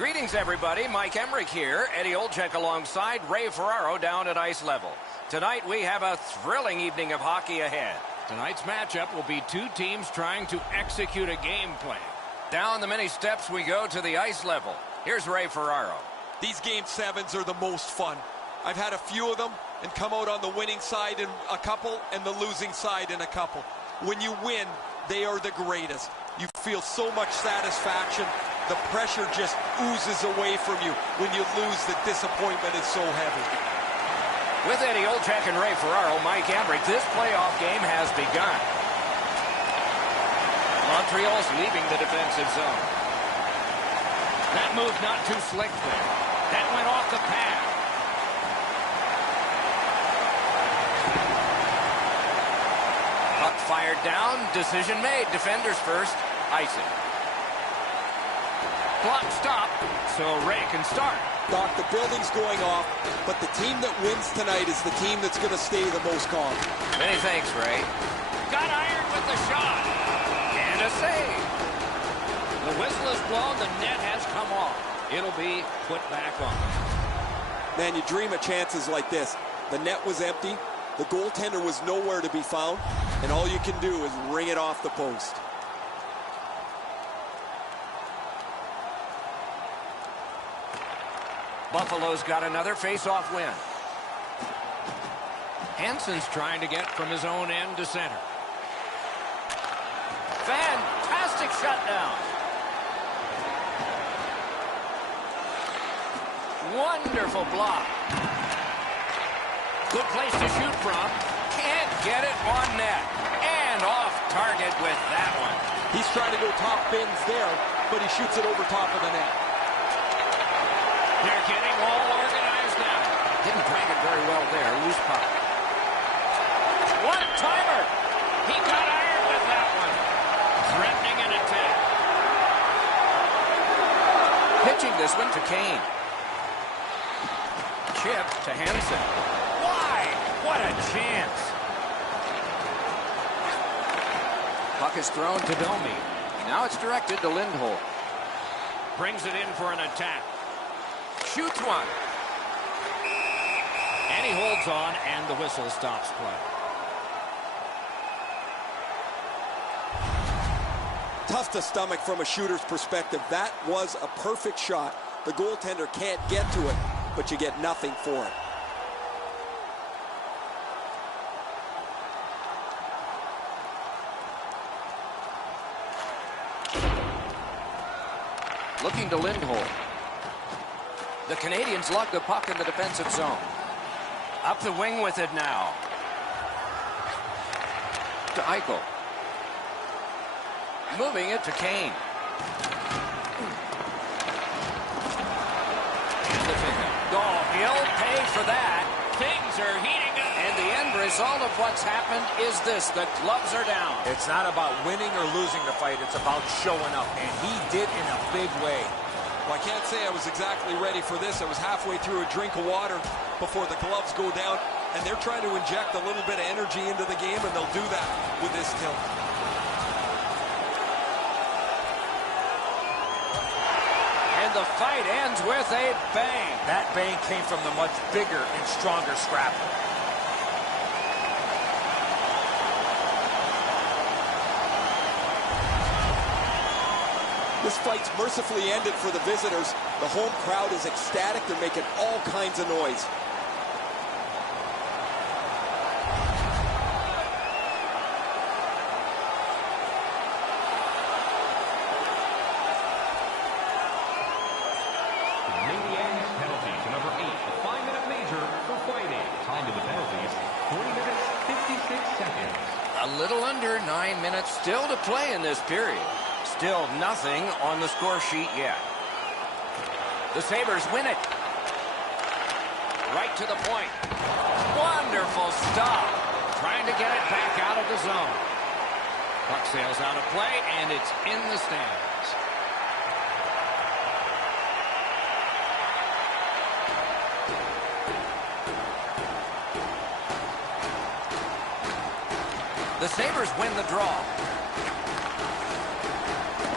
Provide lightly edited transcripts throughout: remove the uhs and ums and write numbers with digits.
Greetings, everybody. Mike Emmerich here. Eddie Olczyk alongside Ray Ferraro down at ice level. Tonight, we have a thrilling evening of hockey ahead. Tonight's matchup will be two teams trying to execute a game plan. Down the many steps we go to the ice level. Here's Ray Ferraro. These Game 7s are the most fun. I've had a few of them and come out on the winning side in a couple and the losing side in a couple. When you win, they are the greatest. You feel so much satisfaction. The pressure just oozes away from you. When you lose, the disappointment is so heavy. With Eddie Olczyk and Ray Ferraro, Mike Emmerich, this playoff game has begun. Montreal's leaving the defensive zone. That move not too slick there. That went off the pad. Puck fired down. Decision made. Defenders first. Icing. Clock stop, so Ray can start. Doc, the building's going off, but the team that wins tonight is the team that's going to stay the most calm. Many thanks, Ray. Got iron with the shot. And a save. The whistle is blown. The net has come off. It'll be put back on. Man, you dream of chances like this. The net was empty. The goaltender was nowhere to be found. And all you can do is ring it off the post. Buffalo's got another face-off win. Hansen's trying to get from his own end to center. Fantastic shutdown. Wonderful block. Good place to shoot from. Can't get it on net. And off target with that one. He's trying to go top bins there, but he shoots it over top of the net. They're getting all organized now. Didn't drag it very well there. Loose puck. One-timer. He got iron with that one. Threatening an attack. Pitching this one to Kane. Chip to Hansen. Why? What a chance. Puck is thrown to Domi. Now it's directed to Lindholm. Brings it in for an attack. Shoots one. And he holds on, and the whistle stops play. Tough to stomach from a shooter's perspective. That was a perfect shot. The goaltender can't get to it, but you get nothing for it. Looking to Lindholm. The Canadiens lug the puck in the defensive zone. Up the wing with it now. To Eichel. Moving it to Kane. And the pickup. Oh, he'll pay for that. Things are heating up. And the end result of what's happened is this. The gloves are down. It's not about winning or losing the fight. It's about showing up. And he did in a big way. Well, I can't say I was exactly ready for this. I was halfway through a drink of water before the gloves go down, and they're trying to inject a little bit of energy into the game, and they'll do that with this tilt. And the fight ends with a bang. That bang came from the much bigger and stronger scrapper. This fight's mercifully ended for the visitors. The home crowd is ecstatic. They're making all kinds of noise. Canadiens penalty to number 8, a 5-minute major for fighting. Time to the penalties, 40 minutes, 56 seconds. A little under 9 minutes still to play in this period. Still nothing on the score sheet yet. The Sabres win it. Right to the point. Wonderful stop. Trying to get it back out of the zone. Puck sails out of play, and it's in the stands. The Sabres win the draw.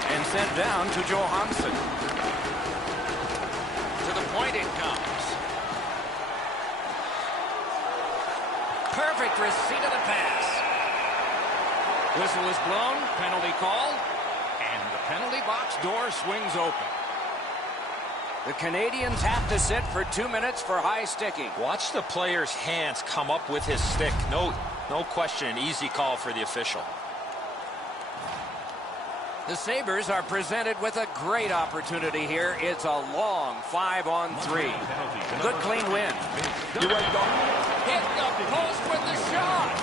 And sent down to Johansson. Perfect receipt of the pass. Whistle is blown, penalty called, and the penalty box door swings open. The Canadiens have to sit for 2 minutes for high sticking. Watch the player's hands come up with his stick. No question, an easy call for the official. The Sabres are presented with a great opportunity here. It's a long 5-on-3. Good clean win. You ready to go? Hit the post with the shot.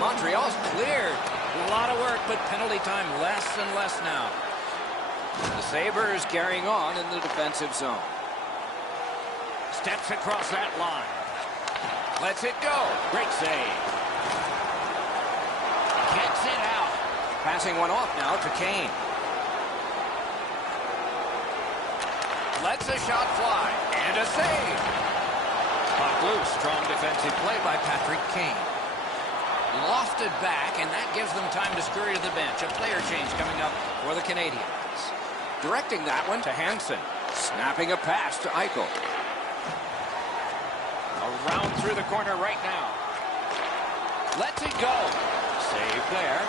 Montreal's cleared. A lot of work, but penalty time less and less now. The Sabres carrying on in the defensive zone. Steps across that line. Lets it go. Great save. Gets it out. Passing one off now to Kane. Lets a shot fly. And a save. Puck loose. Strong defensive play by Patrick Kane. Lofted back, and that gives them time to scurry to the bench. A player change coming up for the Canadiens. Directing that one to Hansen. Snapping a pass to Eichel. Around through the corner right now. Lets it go. Save there.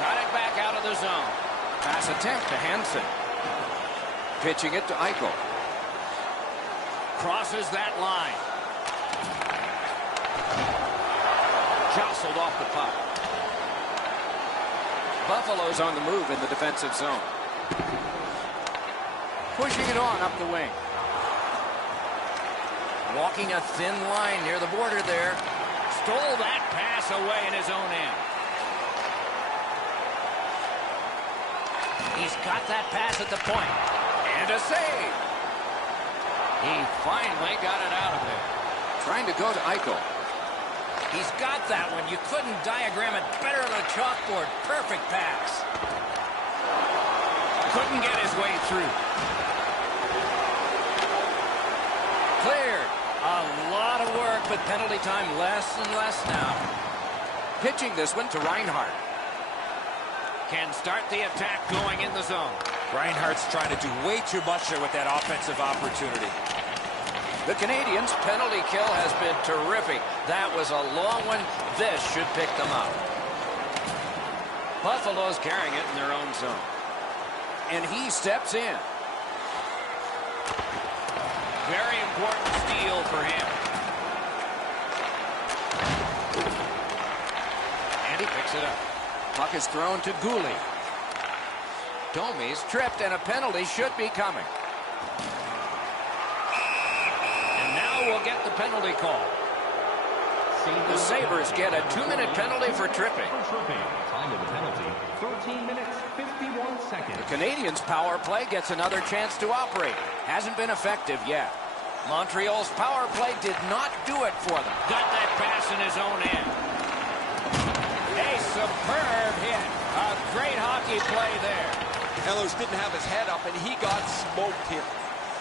Got it back out of the zone. Pass attempt to Hansen. Pitching it to Eichel. Crosses that line. Jostled off the puck. Buffalo's on the move in the defensive zone. Pushing it on up the wing. Walking a thin line near the border there. Stole that pass away in his own end. He's got that pass at the point. And a save. He finally got it out of there. Trying to go to Eichel. He's got that one. You couldn't diagram it better than a chalkboard. Perfect pass. Couldn't get his way through. Cleared. A lot of work, but penalty time less and less now. Pitching this one to Reinhart. Can start the attack going in the zone. Reinhart's trying to do way too much there with that offensive opportunity. The Canadiens' penalty kill has been terrific. That was a long one. This should pick them up. Buffalo's carrying it in their own zone. And he steps in. Very important steal for him. And he picks it up. Puck is thrown to Gouli. Domi's tripped, and a penalty should be coming. And now we'll get the penalty call. The Sabres get a 2-minute penalty for tripping. Time of the penalty, 13 minutes, 51 seconds. The Canadiens' power play gets another chance to operate. Hasn't been effective yet. Montreal's power play did not do it for them. Got that pass in his own end. A superb hit. A great hockey play there. Ehlers didn't have his head up, and he got smoked here.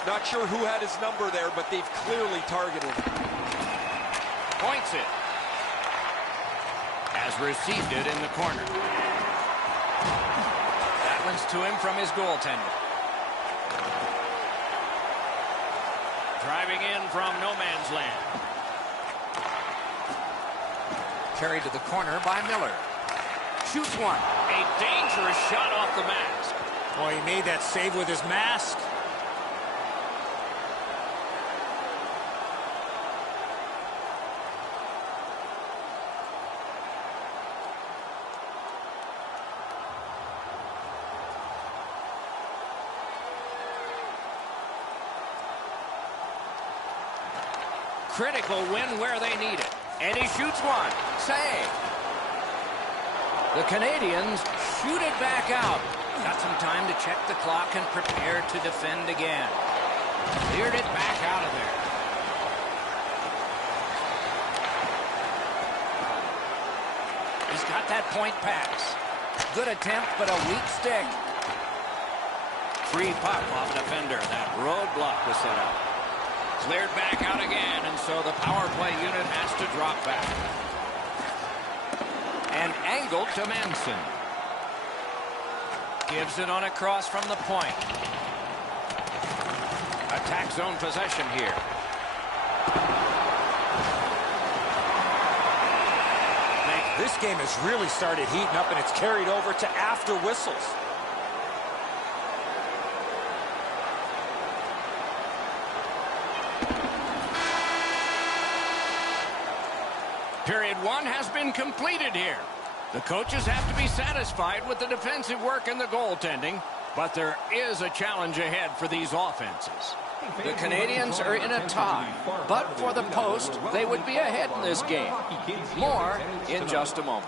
Not sure who had his number there, but they've clearly targeted him. Points it. Has received it in the corner. That one's to him from his goaltender. Driving in from no man's land. Carried to the corner by Miller. Shoots one. A dangerous shot off the mask. Boy, he made that save with his mask. Critical win where they need it. And he shoots one. Save. The Canadiens shoot it back out. Got some time to check the clock and prepare to defend again. Cleared it back out of there. He's got that point pass. Good attempt, but a weak stick. Free puck off defender. That roadblock was set up. Cleared back out again, and so the power play unit has to drop back. And angled to Manson. Gives it on a cross from the point. Attack zone possession here. This game has really started heating up, and it's carried over to after whistles. Period one has been completed here. The coaches have to be satisfied with the defensive work and the goaltending, but there is a challenge ahead for these offenses. The Canadiens are in a tie, but for the post, they would be ahead in this game. More in just a moment.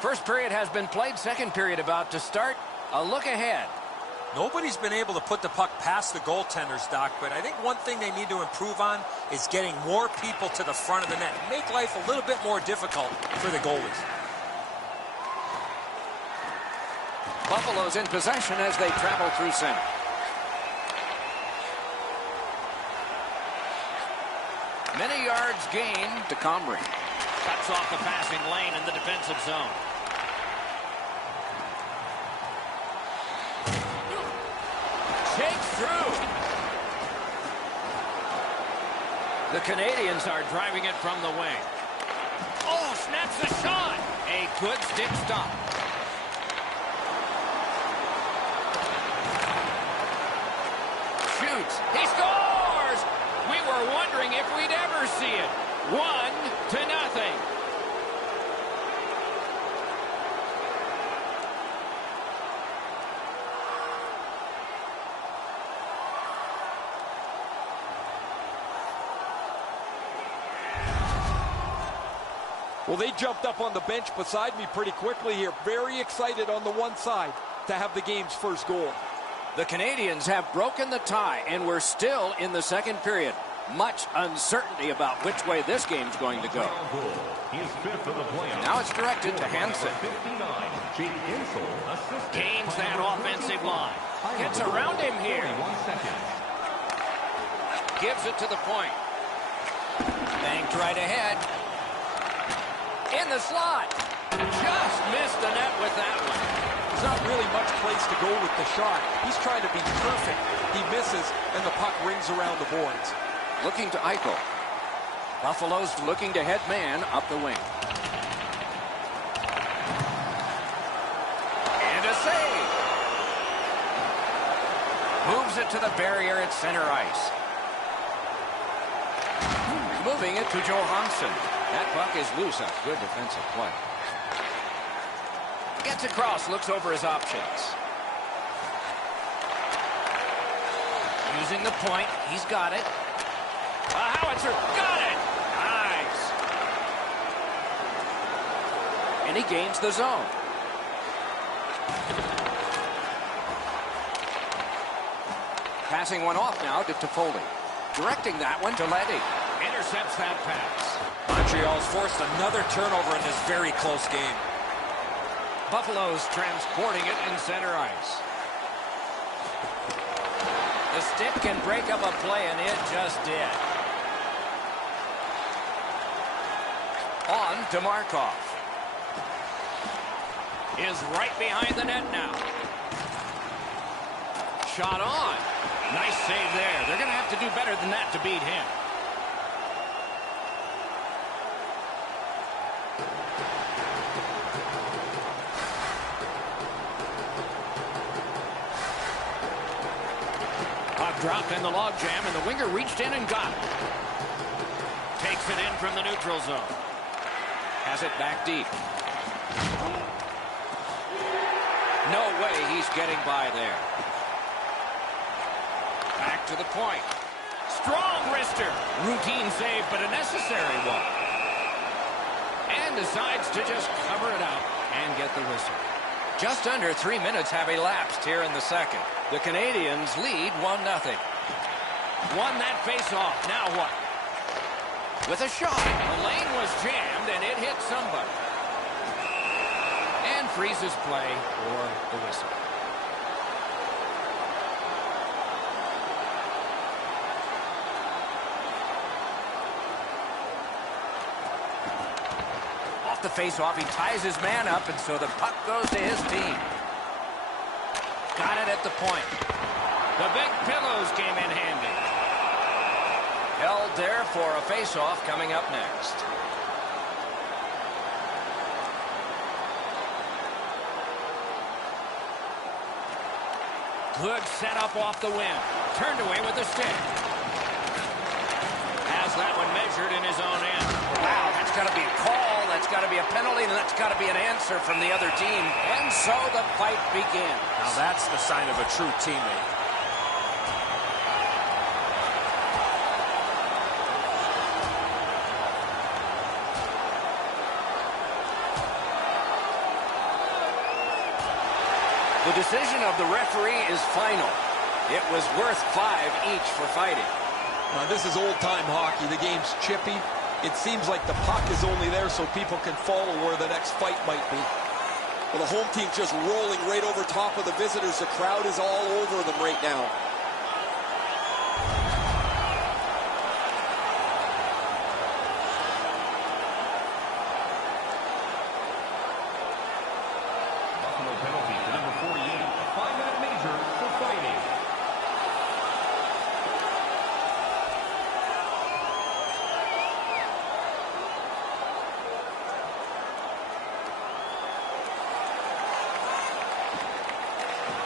First period has been played. Second period about to start. A look ahead. Nobody's been able to put the puck past the goaltenders, Doc, but I think one thing they need to improve on is getting more people to the front of the net. Make life a little bit more difficult for the goalies. Buffalo's in possession as they travel through center. Many yards gained to Comrie. Cuts off the passing lane in the defensive zone. Takes through. The Canadiens are driving it from the wing. Oh, snaps the shot. A good stick stop. Shoots. He scores! We were wondering if we'd ever see it. 1-0. Well, they jumped up on the bench beside me pretty quickly here. Very excited on the one side to have the game's first goal. The Canadiens have broken the tie, and we're still in the second period. Much uncertainty about which way this game's going to go. Now it's directed to Hansen. Gains that offensive line. Gets around him here. Gives it to the point. Banked right ahead. In the slot. Just missed the net with that one. There's not really much place to go with the shot. He's trying to be perfect. He misses, and the puck rings around the boards. Looking to Eichel. Buffalo's looking to head man up the wing. And a save. Moves it to the barrier at center ice. Moving it to Johansson. That puck is loose. A good defensive play. Gets across, looks over his options. Using the point, he's got it. A howitzer, got it! Nice. And he gains the zone. Passing one off now to Toffoli. Directing that one to Leddy. Intercepts that pass. Montreal's forced another turnover in this very close game. Buffalo's transporting it in center ice. The stick can break up a play, and it just did. On to Markov. Is right behind the net now. Shot on. Nice save there. They're going to have to do better than that to beat him. Dropped in the logjam, and the winger reached in and got it. Takes it in from the neutral zone. Has it back deep. No way he's getting by there. Back to the point. Strong wrister. Routine save, but a necessary one. And decides to just cover it out and get the whistle. Just under 3 minutes have elapsed here in the second. The Canadiens lead 1-0. Won that face-off. Now what? With a shot. The lane was jammed, and it hit somebody. And freezes play for the whistle. Off the face-off, he ties his man up, and so the puck goes to his team. at the point. The big pillows came in handy. Held there for a face-off coming up next. Good setup off the wing. Turned away with the stick. Has that one measured in his own end. Wow, that's got to be a call. That's got to be a penalty, and that's got to be an answer from the other team. And so the fight begins. Now that's the sign of a true teammate. The decision of the referee is final. It was worth 5 each for fighting. Now, this is old-time hockey. The game's chippy. It seems like the puck is only there so people can follow where the next fight might be. Well, the home team's just rolling right over top of the visitors. The crowd is all over them right now. Buffalo penalty to number 48. A 5-minute major for fighting.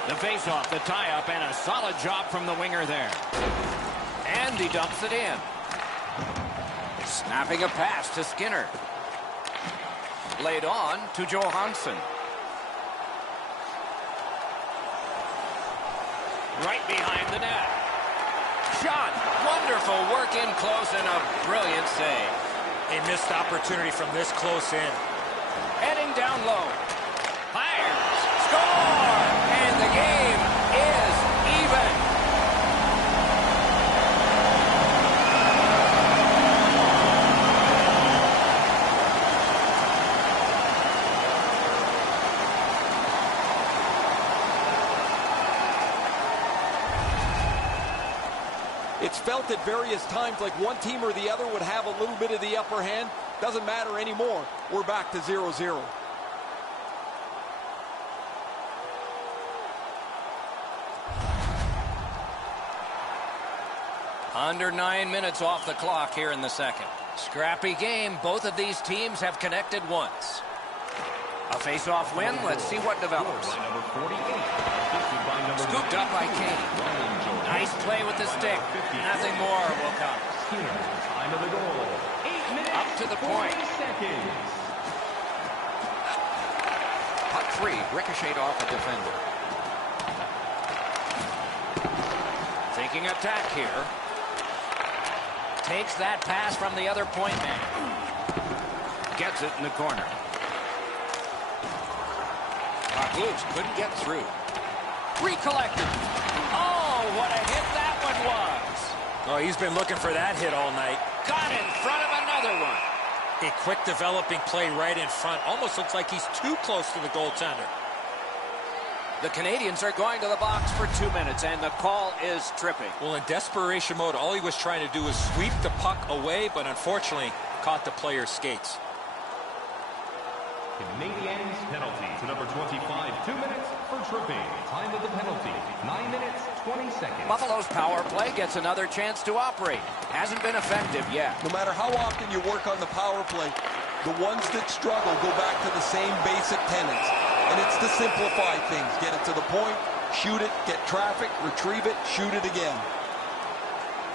The face-off, the tie-up, and a solid job from the winger there. And he dumps it in. Snapping a pass to Skinner. Laid on to Johansson. Right behind the net. Shot. Wonderful work in close and a brilliant save. A missed opportunity from this close in. Heading down low. Fires. Score! And the game is even. It's felt at various times like one team or the other would have a little bit of the upper hand. Doesn't matter anymore. We're back to 0-0. Under 9 minutes off the clock here in the second. Scrappy game. Both of these teams have connected once. A face-off win. Let's see what develops. By number 48. Assisted by number Scooped up by Kane. Nice play with the stick. Nothing more will come. Skinner. Time of the goal. 8 minutes. Up to the point. 40 seconds. Puck free. Ricocheted off a defender. Thinking attack here. Takes that pass from the other point man. Gets it in the corner. Puck loose. Couldn't get through. Recollected. Oh, what a hit that one was. Oh, he's been looking for that hit all night. Got in front of another one. A quick developing play right in front. Almost looks like he's too close to the goaltender. The Canadiens are going to the box for 2 minutes, and the call is tripping. Well, in desperation mode, all he was trying to do was sweep the puck away, but unfortunately caught the player's skates. Canadiens penalty to number 25. 2 minutes for tripping. Time of the penalty. 9 minutes, 20 seconds. Buffalo's power play gets another chance to operate. Hasn't been effective yet. No matter how often you work on the power play, the ones that struggle go back to the same basic tenets. And it's to simplify things. Get it to the point, shoot it, get traffic, retrieve it, shoot it again.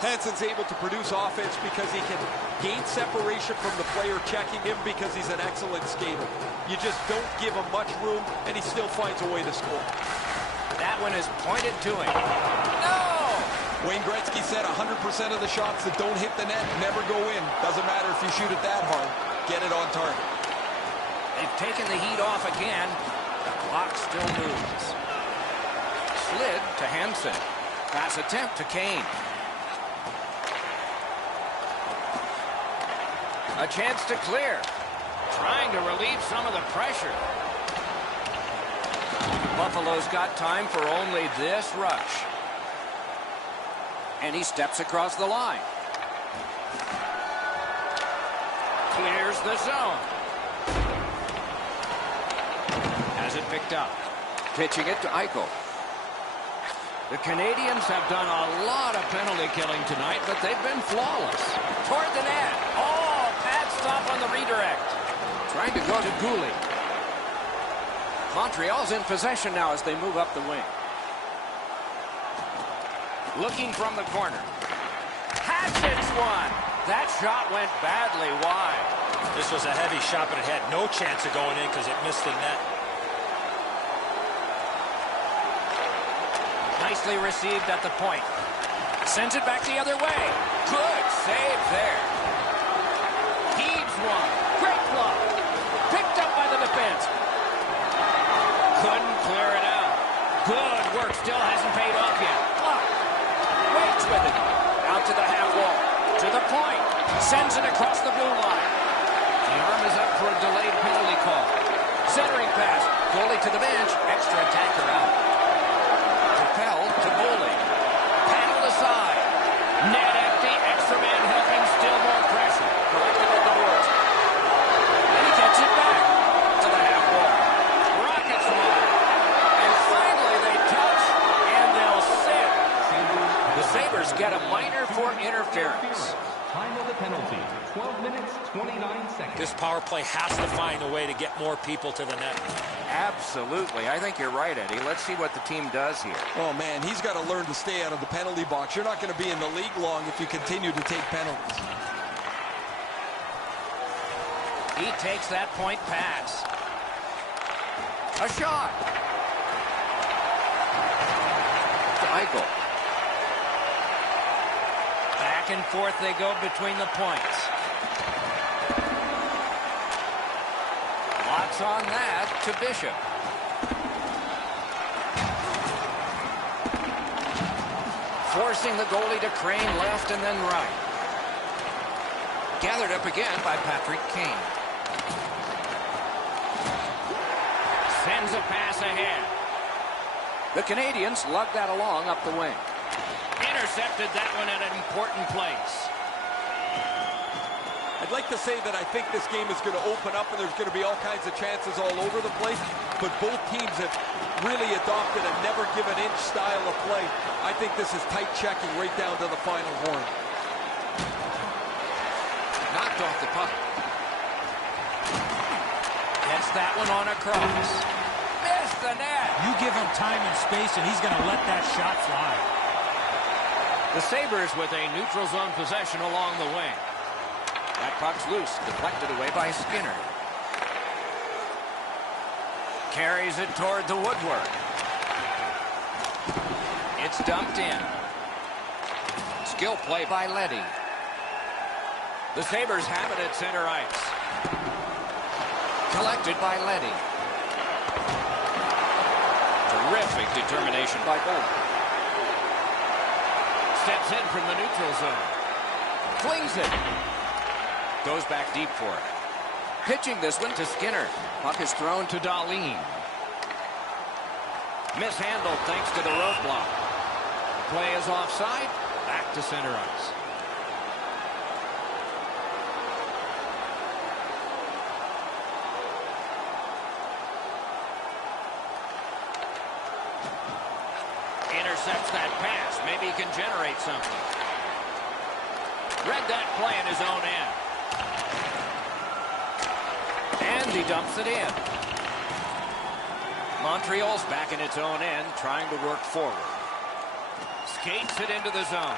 Hansen's able to produce offense because he can gain separation from the player checking him because he's an excellent skater. You just don't give him much room, and he still finds a way to score. That one is pointed to him. No! Wayne Gretzky said 100% of the shots that don't hit the net never go in. Doesn't matter if you shoot it that hard. Get it on target. They've taken the heat off again. The clock still moves. Slid to Hansen. Pass attempt to Kane. A chance to clear. Trying to relieve some of the pressure. Buffalo's got time for only this rush. And he steps across the line. Clears the zone. Has it picked up. Pitching it to Eichel. The Canadiens have done a lot of penalty killing tonight, but they've been flawless. Toward the net. Oh, pad stop on the redirect. Trying to go to Goulet. Montreal's in possession now as they move up the wing. Looking from the corner. Hatchet's one. That shot went badly wide. This was a heavy shot, but it had no chance of going in because it missed the net. Nicely received at the point. Sends it back the other way. Good save there. Heaves one. Great block. Picked up by the defense. Couldn't clear it out. Good work. Still hasn't paid off yet. Blocked. Waits with it. Out to the half wall. To the point. Sends it across the blue line. The arm is up for a delayed penalty call. Centering pass. Goalie to the bench. Extra attacker out. Propelled to Boley. Paddled aside. Net empty. Extra man helping. Still more pressure. Collected at the boards. And he gets it back to the half wall. Rockets one. And finally they touch. And they'll sit. The Sabres get a minor for interference. Time of the penalty, 12 minutes, 29 seconds. This power play has to find a way to get more people to the net. Absolutely. I think you're right, Eddie. Let's see what the team does here. Oh, man, he's got to learn to stay out of the penalty box. You're not going to be in the league long if you continue to take penalties. He takes that point pass. A shot. To Eichel. Back and forth they go between the points. Lots on that to Bishop. Forcing the goalie to crane left and then right. Gathered up again by Patrick Kane. Sends a pass ahead. The Canadiens lug that along up the wing. Intercepted that one at an important place. I'd like to say that I think this game is going to open up and there's going to be all kinds of chances all over the place, but both teams have really adopted a never give an inch style of play. I think this is tight checking right down to the final horn. Knocked off the puck. Gets that one on a cross. Missed the net. You give him time and space, and he's going to let that shot fly. The Sabres with a neutral zone possession along the wing. That puck's loose, deflected away by Skinner. Carries it toward the woodwork. It's dumped in. Skill play by Leddy. The Sabres have it at center ice. Collected by Leddy. Terrific determination by Bolden. Steps in from the neutral zone. Flings it. Goes back deep for it. Pitching this one to Skinner. Puck is thrown to Dahlin. Mishandled thanks to the roadblock. The play is offside. Back to center ice. Intercepts that pass. Maybe he can generate something. Read that play in his own end. And he dumps it in. Montreal's back in its own end, trying to work forward. Skates it into the zone.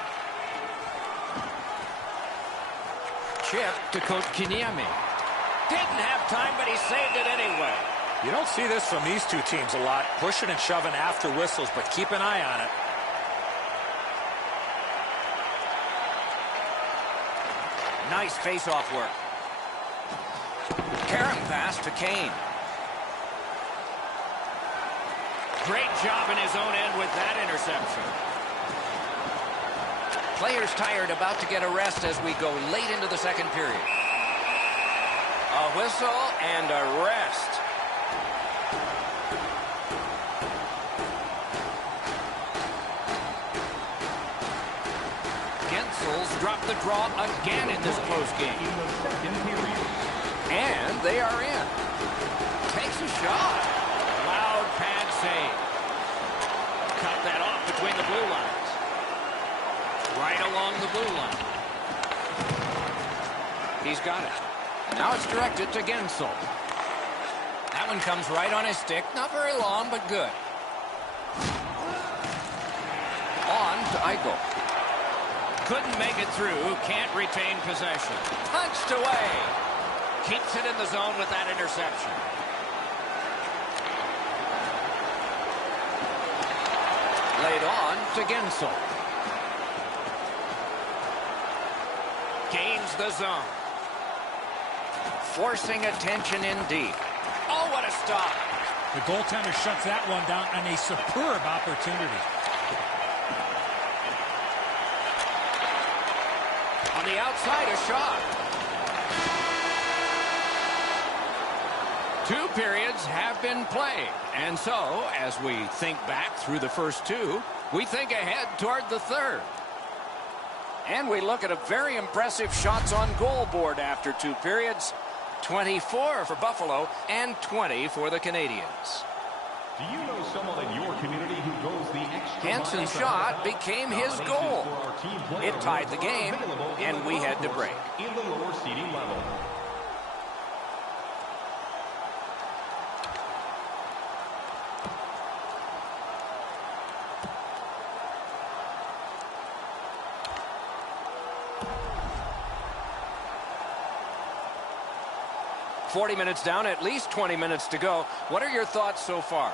Chip to Kotkaniemi. Didn't have time, but he saved it anyway. You don't see this from these two teams a lot, pushing and shoving after whistles, but keep an eye on it. Nice face-off work. Carom pass to Kane. Great job in his own end with that interception. Players tired, about to get a rest as we go late into the second period. A whistle and a rest. Dropped the draw again in this close game. And they are in. Takes a shot. Loud pad save. Cut that off between the along the blue line. He's got it. And now it's directed to Gensel. That one comes right on his stick. Not very long, but good. On to Eichel. Couldn't make it through. Can't retain possession. Punched away. Keeps it in the zone with that interception. Laid on to Gensel. Gains the zone. Forcing attention in deep. Oh, what a stop. The goaltender shuts that one down on a superb opportunity. On the outside, a shot. 2 periods have been played. And so, as we think back through the first 2, we think ahead toward the third. And we look at a very impressive shots on goal board after 2 periods. 24 for Buffalo and 20 for the Canadiens. Do you know someone in your community who goes the extra mile? Hansen's shot became his goal. It tied the game, and we had to break. In the lower seating level. .40 minutes down, at least 20 minutes to go. What are your thoughts so far?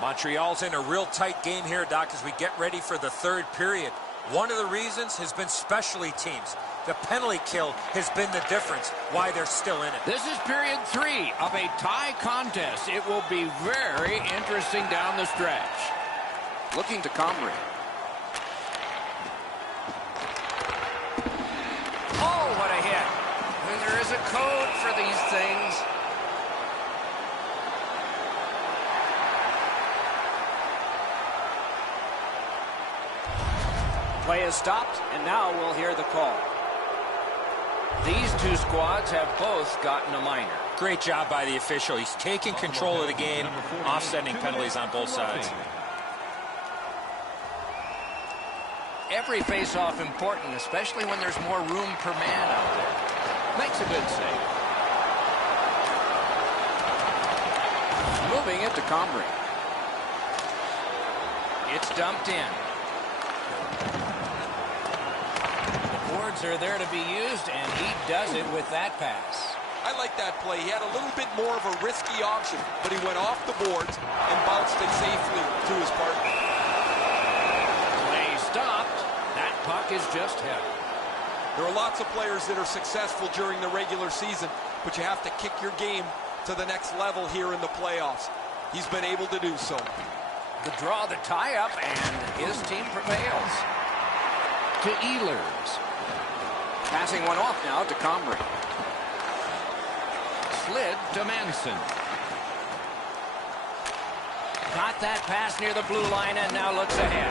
Montreal's in a real tight game here, Doc, as we get ready for the third period. One of the reasons has been specialty teams. The penalty kill has been the difference why they're still in it. This is period 3 of a tie contest. It will be very interesting down the stretch. Looking to Comrie. Oh, what a hit. And there is a code for these things. Play is stopped, and now we'll hear the call. These 2 squads have both gotten a minor. Great job by the official. He's taking control of the game, offsetting penalties on both sides. Every face-off important, especially when there's more room per man out there. Makes a good save. Moving it to Comrie. It's dumped in. The boards are there to be used, and he does it with that pass. I like that play. He had a little bit more of a risky option, but he went off the boards and bounced it safely to his partner. Play stopped. That puck is just held. There are lots of players that are successful during the regular season, but you have to kick your game to the next level here in the playoffs. He's been able to do so. The draw, the tie-up, and his team prevails. To Ehlers. Passing one off now to Comrie. Slid to Manson. Got that pass near the blue line and now looks ahead.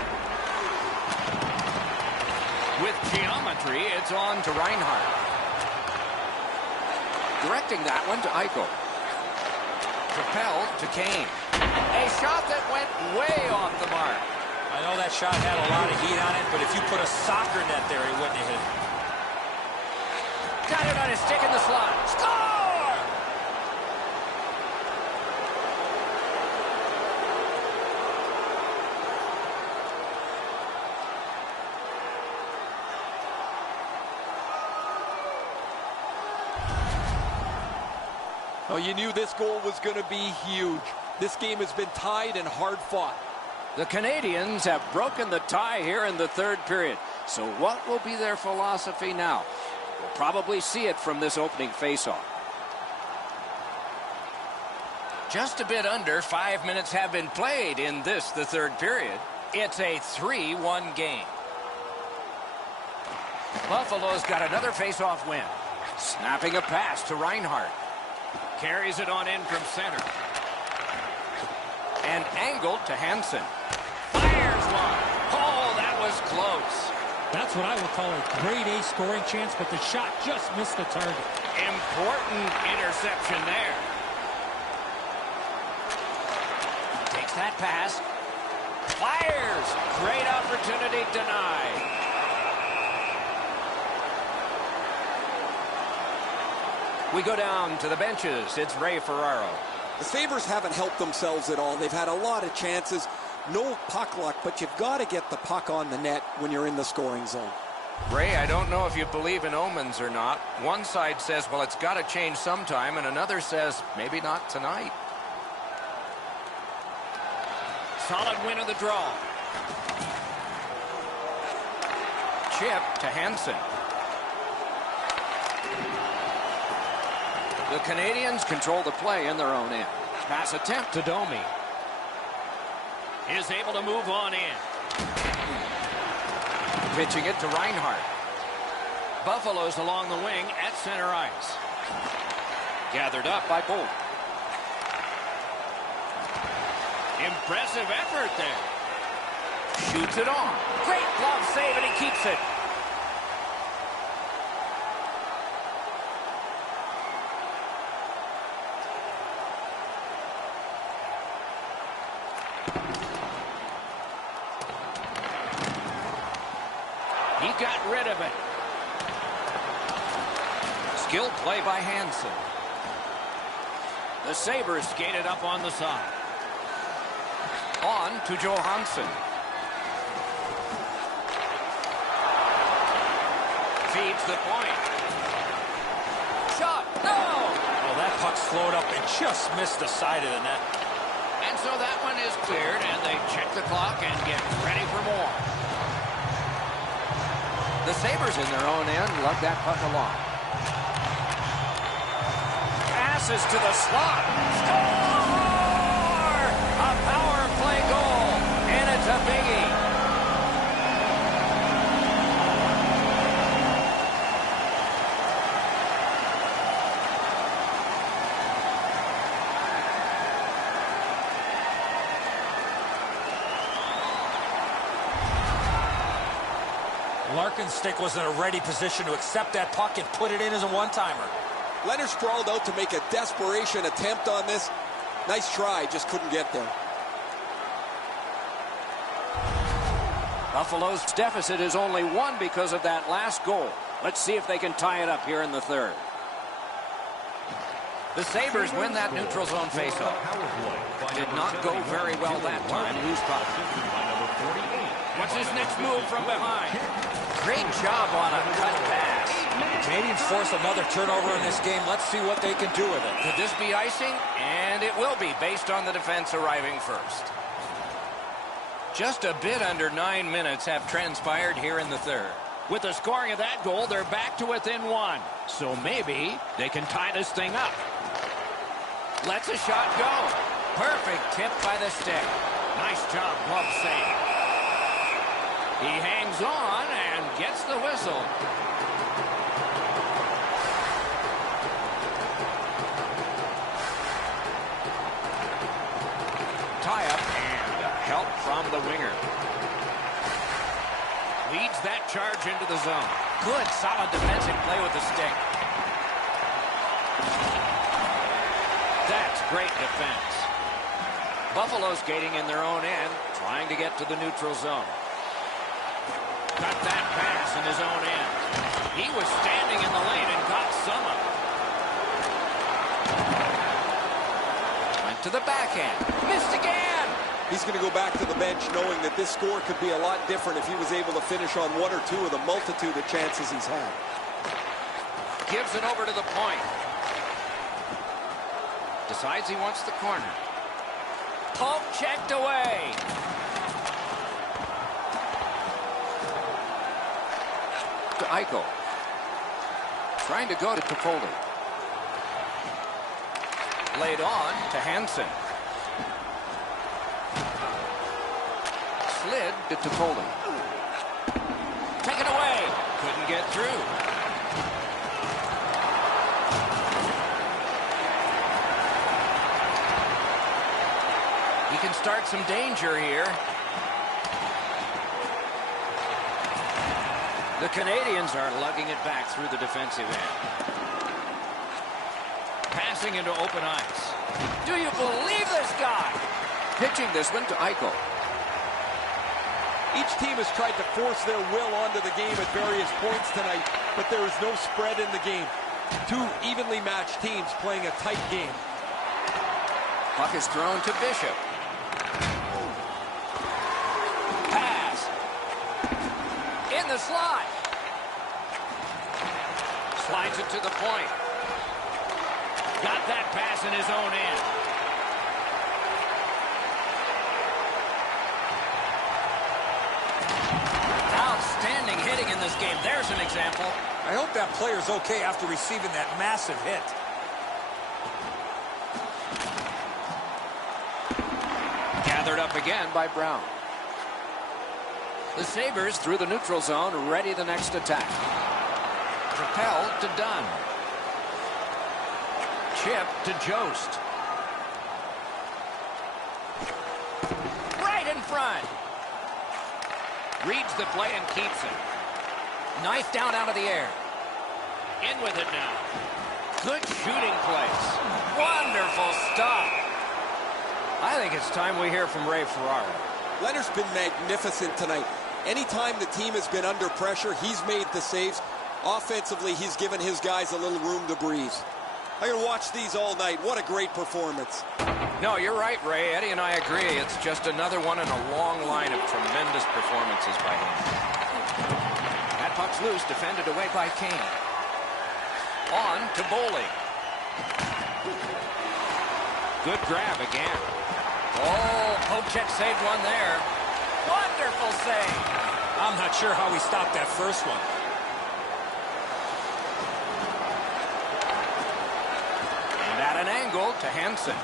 With geometry, it's on to Reinhart. Directing that one to Eichel. Propelled to Kane. A shot that went way off the mark. I know that shot had a lot of heat on it, but if you put a soccer net there, he wouldn't have hit it. Got it on his stick in the slot. Score! Oh, you knew this goal was going to be huge. This game has been tied and hard fought. The Canadiens have broken the tie here in the third period. So what will be their philosophy now? We'll probably see it from this opening faceoff. Just a bit under 5 minutes have been played in this, the third period. It's a 3-1 game. Buffalo's got another faceoff win. Snapping a pass to Reinhart. Carries it on in from center. And angled to Hansen. Fires one. Oh, that was close. That's what I would call a grade A scoring chance, but the shot just missed the target. Important interception there. Takes that pass. Fires. Great opportunity denied. We go down to the benches. It's Ray Ferraro. The Sabres haven't helped themselves at all. They've had a lot of chances. No puck luck, but you've got to get the puck on the net when you're in the scoring zone. Ray, I don't know if you believe in omens or not. One side says, well, it's got to change sometime, and another says, maybe not tonight. Solid win of the draw. Chip to Hansen. The Canadiens control the play in their own end. Pass attempt to Domi. Is able to move on in. Pitching it to Reinhardt. Buffalo's along the wing at center ice. Gathered up by Bolt. Impressive effort there. Shoots it on. Great glove save, and he keeps it. He got rid of it. Skilled play by Hansen. The Sabres skated up on the side. On to Johansson. Feeds the point. Shot. No! Oh, that puck slowed up and just missed the side of the net. And so that one is cleared, and they check the clock and get ready for more. The Sabres in their own end lug that puck along. Passes to the slot. Score! A power play goal, and it's a biggie. Larkin's stick was in a ready position to accept that puck and put it in as a one-timer. Leonard sprawled out to make a desperation attempt on this. Nice try, just couldn't get there. Buffalo's deficit is only one because of that last goal. Let's see if they can tie it up here in the third. The Sabres win that neutral zone faceoff. Did not go very well that time. Loose puck. What's his next move from behind? Great job on a cut pass. Canadians force another turnover in this game. Let's see what they can do with it. Could this be icing? And it will be, based on the defense arriving first. Just a bit under 9 minutes have transpired here in the third. With the scoring of that goal, they're back to within one. So maybe they can tie this thing up. Lets a shot go. Perfect tip by the stick. Nice job, glove save. He hangs on and gets the whistle. Tie up and help from the winger. Leads that charge into the zone. Good, solid defensive play with the stick. That's great defense. Buffalo skating in their own end, trying to get to the neutral zone. Got that pass in his own end. He was standing in the lane and got some of it. Went to the backhand. Missed again. He's going to go back to the bench knowing that this score could be a lot different if he was able to finish on one or two of the multitude of chances he's had. Gives it over to the point. Decides he wants the corner. Poke checked away. To Eichel. Trying to go to Toffoli. Laid on to Hansen. Slid to Toffoli. Taken away. Couldn't get through. He can start some danger here. The Canadiens are lugging it back through the defensive end. Passing into open ice. Do you believe this guy? Pitching this one to Eichel. Each team has tried to force their will onto the game at various points tonight, but there is no spread in the game. Two evenly matched teams playing a tight game. Puck is thrown to Bishop. Pass. In the slot. Slides it to the point. Got that pass in his own end. Outstanding hitting in this game. There's an example. I hope that player's okay after receiving that massive hit. Gathered up again by Brown. The Sabres through the neutral zone, ready the next attack. Propelled to Dunn. Chip to Jost. Right in front. Reads the play and keeps it. Knife down out of the air. In with it now. Good shooting place. Wonderful stop. I think it's time we hear from Ray Ferraro. Leonard's been magnificent tonight. Anytime the team has been under pressure, he's made the saves. Offensively, he's given his guys a little room to breathe. I can watch these all night. What a great performance. No, you're right, Ray. Eddie and I agree. It's just another one in a long line of tremendous performances by him. That puck's loose, defended away by Kane. On to Boley. Good grab again. Oh, Pochek saved one there. Wonderful save. I'm not sure how he stopped that first one. And at an angle to Hansen.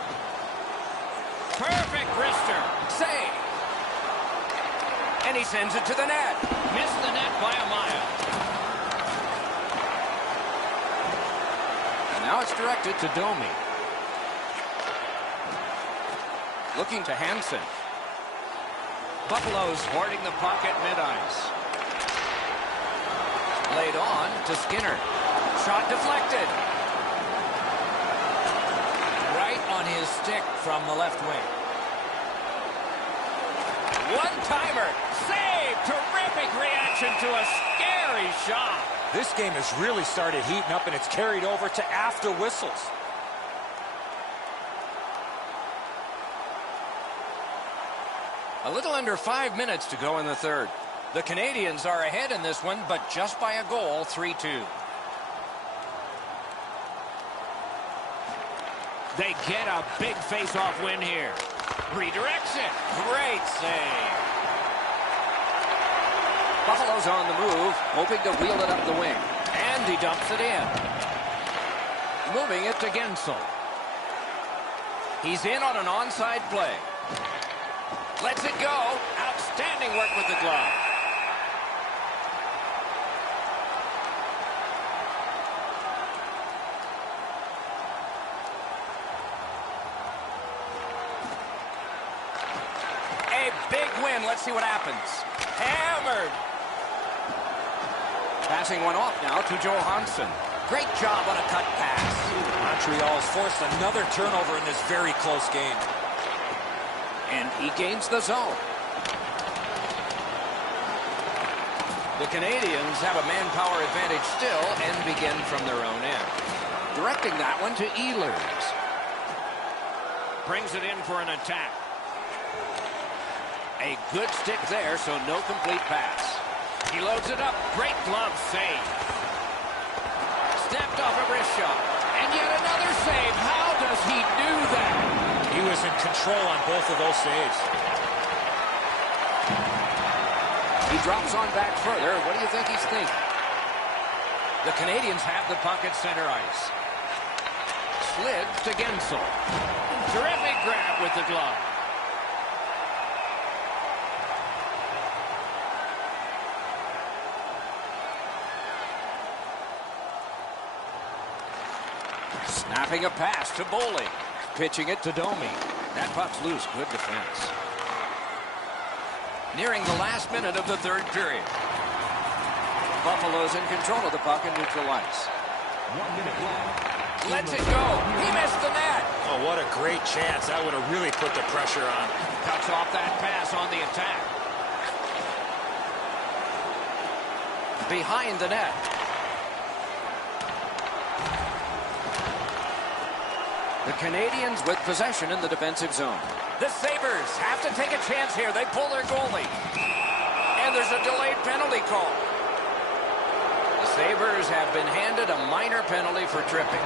Perfect wrister. Save. And he sends it to the net. Missed the net by a mile. And now it's directed to Domi. Looking to Hansen. Buffalo's hoarding the puck at mid-ice. Laid on to Skinner. Shot deflected. Right on his stick from the left wing. One-timer. Save. Terrific reaction to a scary shot. This game has really started heating up, and it's carried over to after whistles. A little under 5 minutes to go in the third. The Canadiens are ahead in this one, but just by a goal, 3-2. They get a big face-off win here. Redirects it. Great save. Buffalo's on the move, hoping to wheel it up the wing. And he dumps it in. Moving it to Gensel. He's in on an onside play. Lets it go. Outstanding work with the glove. A big win. Let's see what happens. Hammered. Passing one off now to Johansson. Great job on a cut pass. Montreal's forced another turnover in this very close game. And he gains the zone. The Canadiens have a manpower advantage still and begin from their own end. Directing that one to Ehlers. Brings it in for an attack. A good stick there, so no complete pass. He loads it up. Great glove save. Snapped off a wrist shot. And yet another save. How does he do that? He was in control on both of those saves. He drops on back further. What do you think he's thinking? The Canadiens have the puck at center ice. Slids to Gensel. Terrific grab with the glove. Snapping a pass to Boley. Pitching it to Domi. That puck's loose. Good defense. Nearing the last minute of the third period. Buffalo's in control of the puck in neutral ice. 1 minute left. Lets it go. He missed the net. Oh, what a great chance. That would have really put the pressure on. Cuts off that pass on the attack. Behind the net. The Canadiens with possession in the defensive zone. The Sabres have to take a chance here. They pull their goalie. And there's a delayed penalty call. The Sabres have been handed a minor penalty for tripping.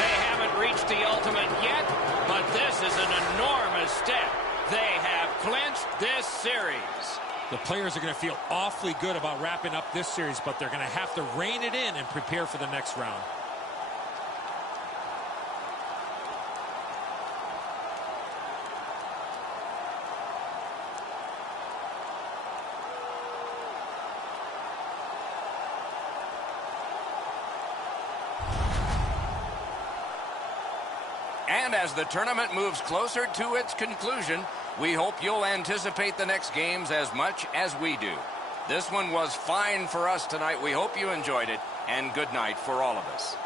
They haven't reached the ultimate yet, but this is an enormous step. They have clinched this series. The players are going to feel awfully good about wrapping up this series, but they're going to have to rein it in and prepare for the next round. And as the tournament moves closer to its conclusion, we hope you'll anticipate the next games as much as we do. This one was fine for us tonight. We hope you enjoyed it, and good night for all of us.